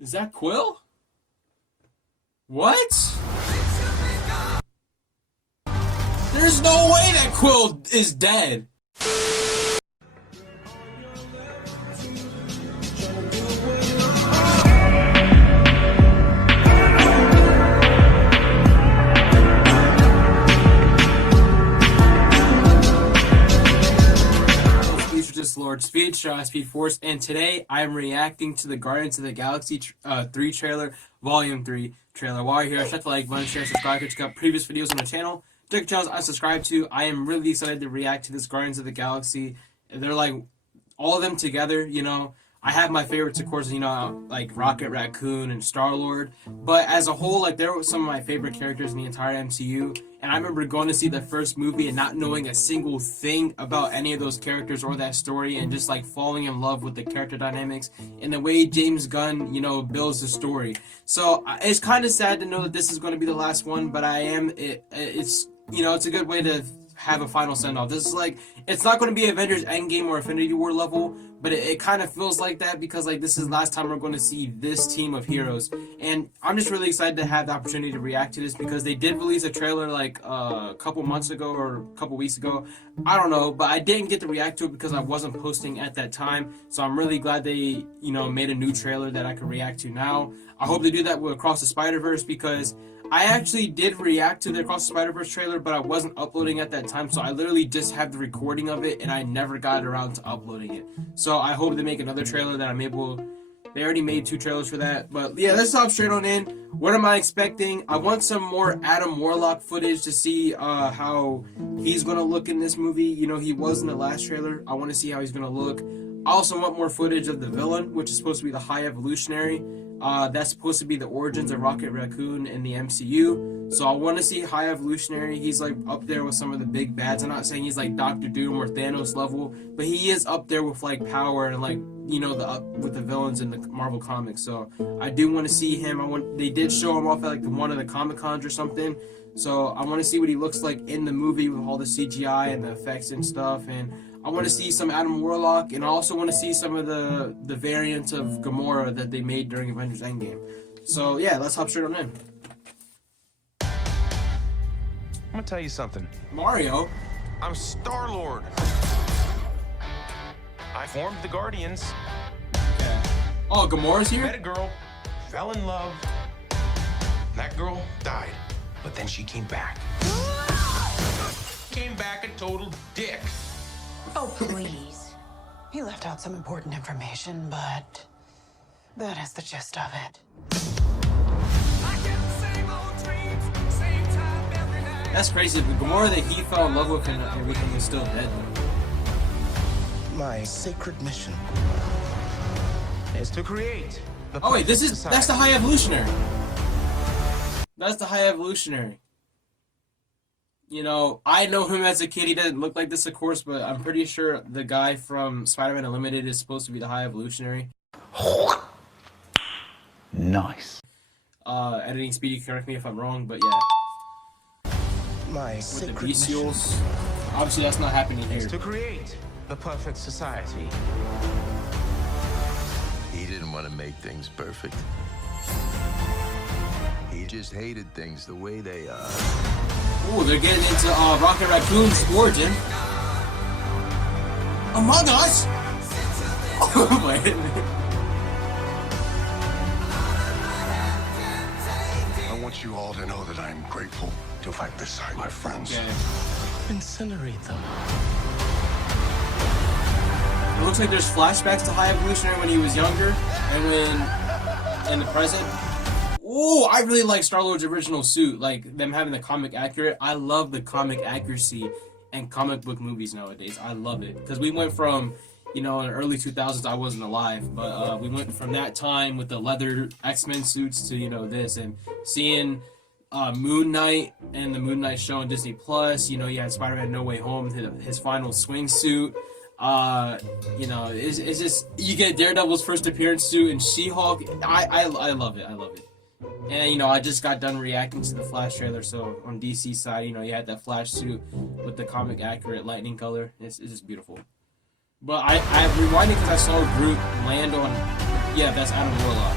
Is that Quill? What? There's no way that Quill is dead. Lord Speed, Speed Force, and today I'm reacting to the Guardians of the Galaxy 3 trailer, Volume 3 trailer. While you're here, check the like button, share, subscribe, check out previous videos on the channel. Check the channels I subscribe to. I am really excited to react to this Guardians of the Galaxy. They're like all of them together, you know. I have my favorites, of course, you know, like Rocket Raccoon and Star-Lord. But as a whole, like, there were some of my favorite characters in the entire MCU. And I remember going to see the first movie and not knowing a single thing about any of those characters or that story, and just, like, falling in love with the character dynamics and the way James Gunn, you know, builds the story. So it's kind of sad to know that this is going to be the last one, but it's, you know, it's a good way to have a final send-off. This is like, it's not going to be Avengers Endgame or Infinity War level, but it kind of feels like that because, like, this is the last time we're going to see this team of heroes. And I'm just really excited to have the opportunity to react to this because they did release a trailer like a couple months ago or a couple weeks ago. I don't know, but I didn't get to react to it because I wasn't posting at that time. So I'm really glad they, you know, made a new trailer that I can react to now. I hope they do that with Across the Spider-Verse because I actually did react to the Across the Spider-Verse trailer, but I wasn't uploading at that time, so I literally just have the recording of it, and I never got around to uploading it. So I hope they make another trailer that I'm able... They already made 2 trailers for that, but yeah, let's hop straight on in. What am I expecting? I want some more Adam Warlock footage to see how he's going to look in this movie. You know, he was in the last trailer. I want to see how he's going to look. I also want more footage of the villain, which is supposed to be the High Evolutionary. That's supposed to be the origins of Rocket Raccoon in the MCU. So I want to see High Evolutionary. He's like up there with some of the big bads. I'm not saying he's like Doctor Doom or Thanos level, but he is up there with like power and like, you know, with the villains in the Marvel comics. So I do want to see him. They did show him off at like one of the Comic Cons or something. So I want to see what he looks like in the movie with all the CGI and the effects and stuff. And I want to see some Adam Warlock, and I also want to see some of the variants of Gamora that they made during Avengers Endgame. So yeah, let's hop straight on in. I'm gonna tell you something. Mario? I'm Star-Lord. I formed the Guardians. Okay. Oh, Gamora's here? Met a girl, fell in love. That girl died, but then she came back. Came back a total dick. Oh, please. He left out some important information, but that is the gist of it. That's crazy. The Gamora that he fell in love with and everything is still dead. My sacred mission is to create the Oh wait, that's the High Evolutionary. That's the High Evolutionary. You know, I know him as a kid. He doesn't look like this, of course, but I'm pretty sure the guy from Spider-Man Unlimited is supposed to be the High Evolutionary. Nice. Editing speed, you can correct me if I'm wrong, but yeah. My With the sacred Bestials. Obviously, that's not happening here. Is to create the perfect society. He didn't want to make things perfect. He just hated things the way they are. Ooh, they're getting into Rocket Raccoon's origin. Among Us? Oh my goodness. I want you all to know that I am grateful to fight beside my friends. Okay. Incinerate them. It looks like there's flashbacks to High Evolutionary when he was younger and when in the present. Ooh, I really like Star-Lord's original suit, like them having the comic accurate. I love the comic accuracy and comic book movies nowadays. I love it because we went from, you know, in the early 2000s, I wasn't alive, but we went from that time with the leather X-Men suits to, you know, this, and seeing Moon Knight and the Moon Knight show on Disney Plus. You know, you had Spider-Man No Way Home, his final swing suit. You know, it's just, you get Daredevil's first appearance suit and She-Hulk. I love it. I love it. And, you know, I just got done reacting to the Flash trailer, so on DC side, you know, you had that Flash suit with the comic accurate lightning color. It's just beautiful. But I rewinded because I saw Groot land on, yeah, that's Adam Warlock.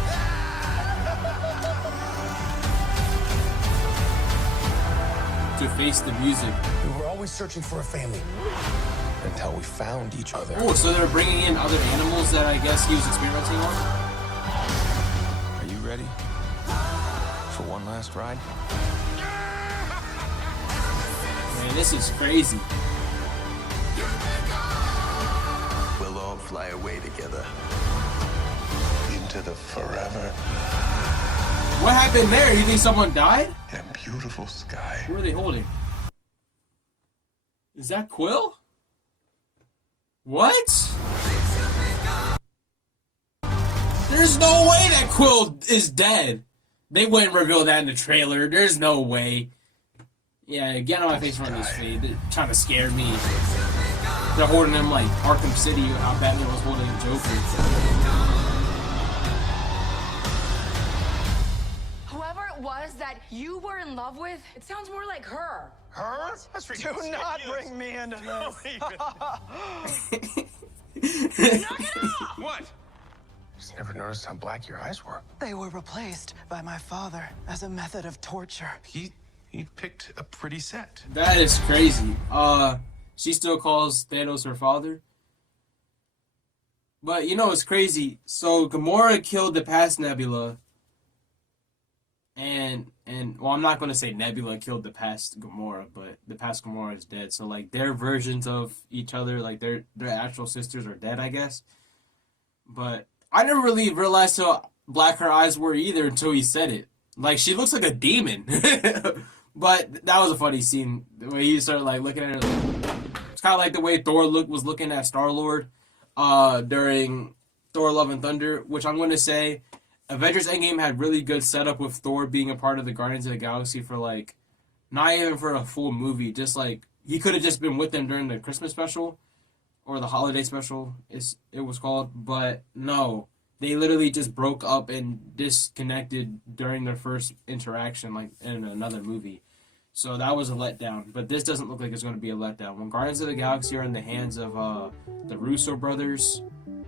to face the music. We were always searching for a family until we found each other. Oh, so they're bringing in other animals that I guess he was experimenting on? Are you ready for one last ride? Man, this is crazy. We'll all fly away together. Into the forever What happened there? You think someone died? and beautiful sky. Who are they holding? Is that Quill? What? There's no way that Quill is dead. They wouldn't reveal that in the trailer. There's no way. Yeah, get on my face from this feed. They're trying to scare me. They're holding him like Arkham City, how Batman was holding Joker. Whoever it was that you were in love with, it sounds more like her. Her? That's ridiculous. Do not bring me into this. Knock it off! What? Just never noticed how black your eyes were. They were replaced by my father as a method of torture. He picked a pretty set. That is crazy. She still calls Thanos her father. But you know it's crazy. So Gamora killed the past Nebula. And well, I'm not gonna say Nebula killed the past Gamora, but the past Gamora is dead. So like their versions of each other, like their actual sisters are dead, I guess. But I never really realized how black her eyes were either until he said it. Like she looks like a demon. But that was a funny scene. The way he started like looking at her. It's kind of like the way Thor was looking at Star-Lord during Thor: Love and Thunder, which I'm going to say Avengers Endgame had really good setup with Thor being a part of the Guardians of the Galaxy for like not even for a full movie, just like he could have just been with them during the Christmas special or the holiday special it was called, but no. They literally just broke up and disconnected during their first interaction, like in another movie. So that was a letdown. But this doesn't look like it's going to be a letdown. When Guardians of the Galaxy are in the hands of the Russo brothers,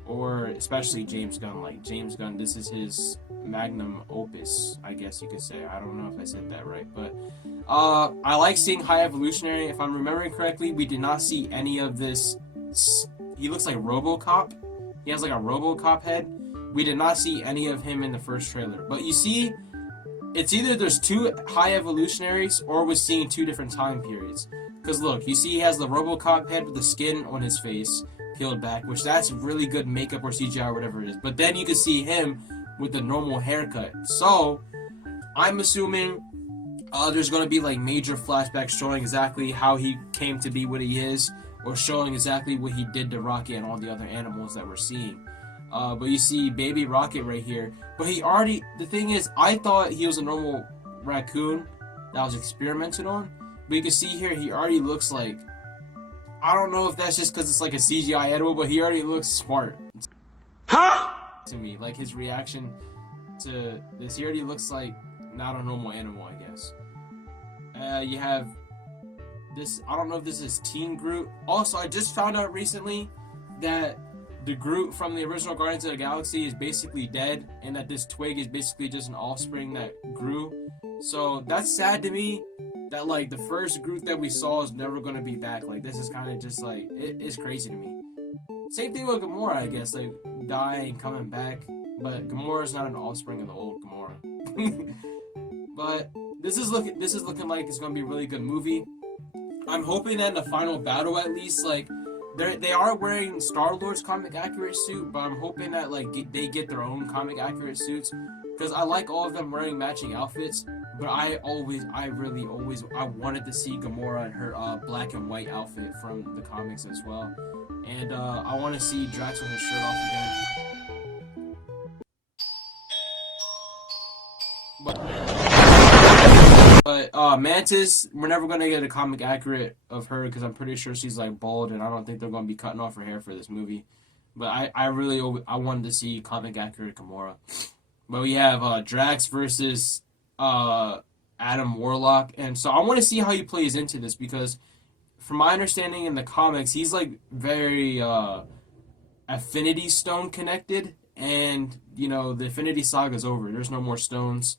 or especially James Gunn, like James Gunn, this is his magnum opus, I guess you could say. I don't know if I said that right, but I like seeing High Evolutionary. If I'm remembering correctly, we did not see any of this. He looks like RoboCop. He has like a RoboCop head. We did not see any of him in the first trailer. But you see, it's either there's two High Evolutionaries or we're seeing two different time periods. Because look, you see he has the RoboCop head with the skin on his face peeled back, which that's really good makeup or CGI or whatever it is. But then you can see him with the normal haircut. So, I'm assuming there's going to be like major flashbacks showing exactly how he came to be what he is, or showing exactly what he did to Rocket and all the other animals that we're seeing. But you see Baby Rocket right here. But the thing is, I thought he was a normal raccoon that was experimented on. But you can see here, he already looks like, I don't know if that's just because it's like a CGI animal, but he already looks smart. Huh? To me, like his reaction to this, he already looks like not a normal animal, I guess. You have this, I don't know if this is Teen Groot. Also, I just found out recently that the Groot from the original Guardians of the Galaxy is basically dead, and that this twig is basically just an offspring that grew. So that's sad to me, that like the first Groot that we saw is never going to be back. Like this is kind of just like, it's crazy to me. Same thing with Gamora, I guess, like dying, coming back, but Gamora's not an offspring of the old Gamora. But this is looking like it's going to be a really good movie. I'm hoping that in the final battle, at least, like they are wearing Star-Lord's comic accurate suit, but I'm hoping that like they get their own comic accurate suits, because I like all of them wearing matching outfits. But I really always wanted to see Gamora in her black and white outfit from the comics as well, and I want to see Drax with his shirt off again. But Mantis, we're never gonna get a comic accurate of her because I'm pretty sure she's like bald, and I don't think they're gonna be cutting off her hair for this movie. But I wanted to see comic accurate Gamora. But we have Drax versus Adam Warlock, and so I want to see how he plays into this, because from my understanding in the comics, he's like very Affinity Stone connected, and you know the Infinity Saga's over. There's no more stones.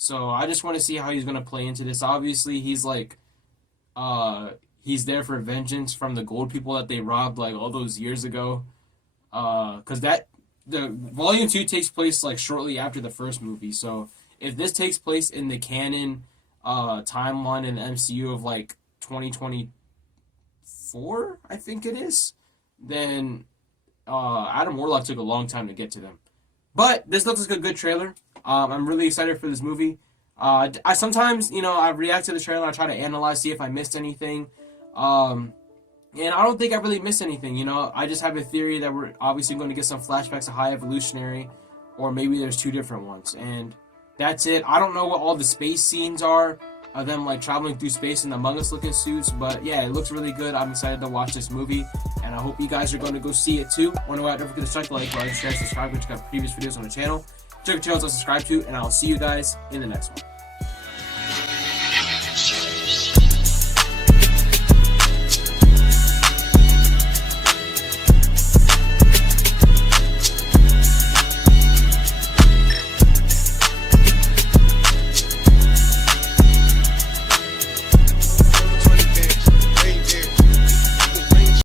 So I just want to see how he's going to play into this. Obviously, he's like he's there for vengeance from the gold people that they robbed like all those years ago. Because the Volume 2 takes place like shortly after the first movie. So if this takes place in the canon timeline in the MCU of like 2024, I think it is, then Adam Warlock took a long time to get to them. But this looks like a good trailer. I'm really excited for this movie. I sometimes, I react to the trailer. I try to analyze, see if I missed anything. And I don't think I really missed anything. I just have a theory that we're obviously going to get some flashbacks to High Evolutionary, or maybe there's two different ones. And that's it. I don't know what all the space scenes are of them like traveling through space in the Among Us looking suits. But yeah, it looks really good. I'm excited to watch this movie. And I hope you guys are going to go see it too. Want to go out, don't forget to strike the like button, share, subscribe, and check out previous videos on the channel. Check the channels I subscribe to, and I'll see you guys in the next one.